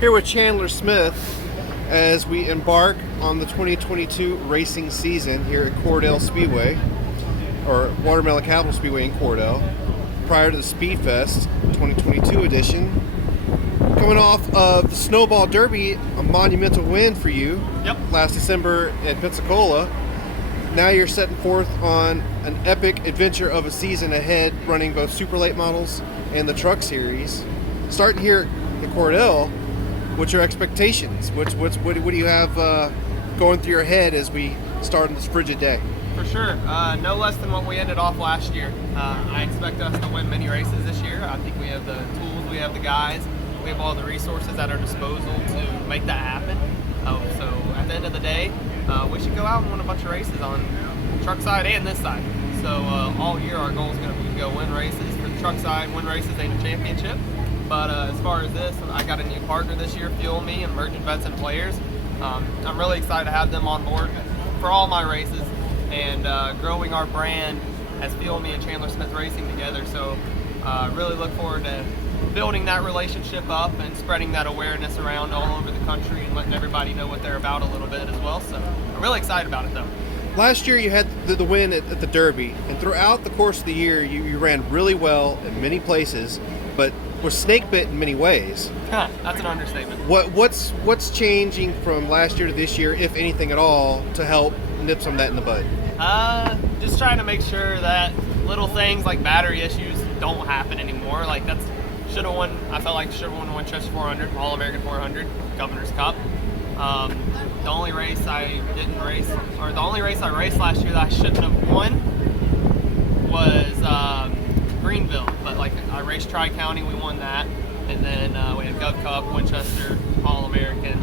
Here with Chandler Smith as we embark on the 2022 racing season here at Cordell Speedway, or Watermelon Capital Speedway in Cordell, prior to the SpeedFest 2022 edition. Coming off of the Snowball Derby, a monumental win for you last December at Pensacola. Now you're setting forth on an epic adventure of a season ahead, running both super late models and the truck series. Starting here at Cordell, what's your expectations? What do you have going through your head as we start on this frigid day? For sure, no less than what we ended off last year. I expect us to win many races this year. I think we have the tools, we have the guys, we have all the resources at our disposal to make that happen. So at the end of the day, we should go out and win a bunch of races on the truck side and this side. So all year our goal is going to be to go win races. For the truck side, win races ain't a championship. But as far as this, I got a new partner this year, Fuel Me, and Emerging Vets and Players. I'm really excited to have them on board for all my races and growing our brand as Fuel Me and Chandler Smith Racing together. So really look forward to building that relationship up and spreading that awareness around all over the country and letting everybody know what they're about a little bit as well. So I'm really excited about it though. Last year you had the win at the Derby, and throughout the course of the year you ran really well in many places, but were snake bit in many ways. That's an understatement. What's changing from last year to this year, if anything at all, to help nip some of that in the bud? Just trying to make sure that little things like battery issues don't happen anymore. Like I felt like should have won Winchester 400, All-American 400, Governor's Cup. The only race I didn't race, or the only race I raced last year that I shouldn't have won was Greenville. But like I raced Tri-County, we won that. And then we had Gov Cup, Winchester, All-American,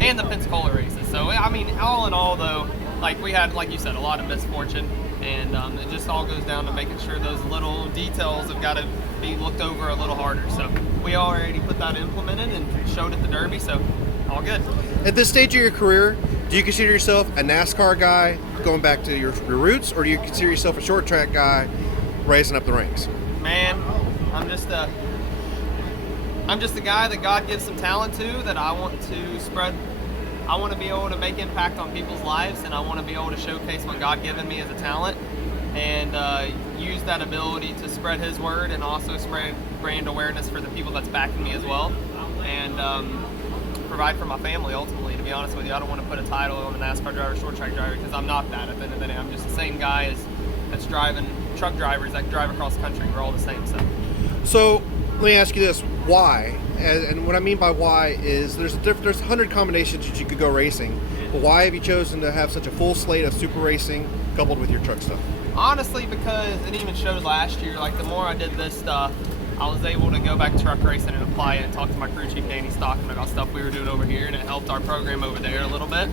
and the Pensacola races. So I mean, all in all though, like we had, like you said, a lot of misfortune. And it just all goes down to making sure those little details have got to be looked over a little harder. So we already put that implemented and showed at the Derby, so all good. At this stage of your career, do you consider yourself a NASCAR guy going back to your roots, or do you consider yourself a short track guy raising up the ranks? Man, I'm just a guy that God gives some talent to, that I want to spread. I want to be able to make impact on people's lives, and I want to be able to showcase what God given me as a talent, and use that ability to spread His word and also spread brand awareness for the people that's backing me as well, and provide for my family ultimately. To be honest with you, I don't want to put a title on a NASCAR driver, short track driver, because I'm not that. At the end of the day, I'm just the same guy that's driving truck drivers that drive across the country. We're all the same. So let me ask you this: why? And what I mean by why is there's 100 combinations that you could go racing, but why have you chosen to have such a full slate of super racing coupled with your truck stuff? Honestly, because it even showed last year, like the more I did this stuff, I was able to go back to truck racing and apply it and talk to my crew chief Danny Stockman about stuff we were doing over here, and it helped our program over there a little bit.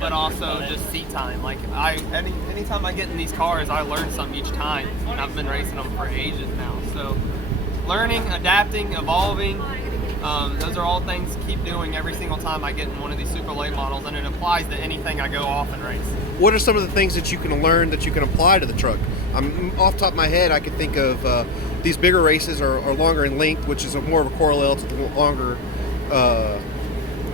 But also just seat time. Like anytime I get in these cars, I learn something each time, and I've been racing them for ages now. So learning, adapting, evolving. Those are all things to keep doing every single time I get in one of these super late models, and it applies to anything I go off and race. What are some of the things that you can learn that you can apply to the truck? Off the top of my head, I can think of these bigger races are longer in length, which is more of a corollary to the longer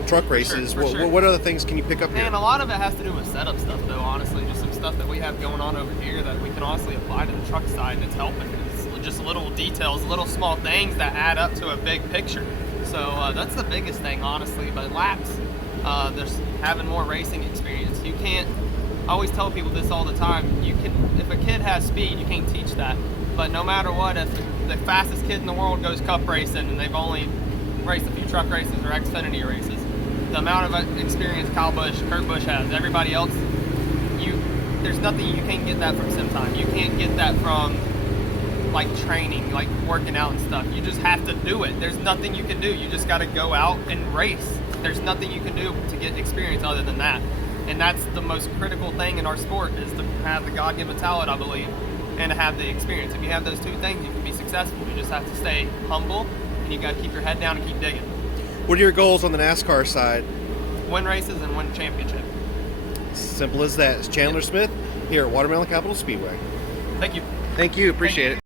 truck races. For sure. What other things can you pick up here? And a lot of it has to do with setup stuff, though, honestly. Just some stuff that we have going on over here that we can honestly apply to the truck side, and it's helping. It's just little details, little small things that add up to a big picture. So that's the biggest thing, honestly. But laps, there's having more racing experience. You can't, I always tell people this all the time, if a kid has speed, you can't teach that. But no matter what, if the fastest kid in the world goes cup racing and they've only raced a few truck races or Xfinity races, the amount of experience Kurt Busch has, everybody else, there's nothing, you can't get that from sim time. You can't get that from like training, like working out and stuff. You just have to do it. There's nothing you can do. You just got to go out and race. There's nothing you can do to get experience other than that. And that's the most critical thing in our sport, is to have the God-given talent, I believe, and to have the experience. If you have those two things, you can be successful. You just have to stay humble, and you got to keep your head down and keep digging. What are your goals on the NASCAR side? Win races and win championship. Simple as that. It's Chandler Smith here at Watermelon Capital Speedway. Thank you. Thank you. Appreciate it.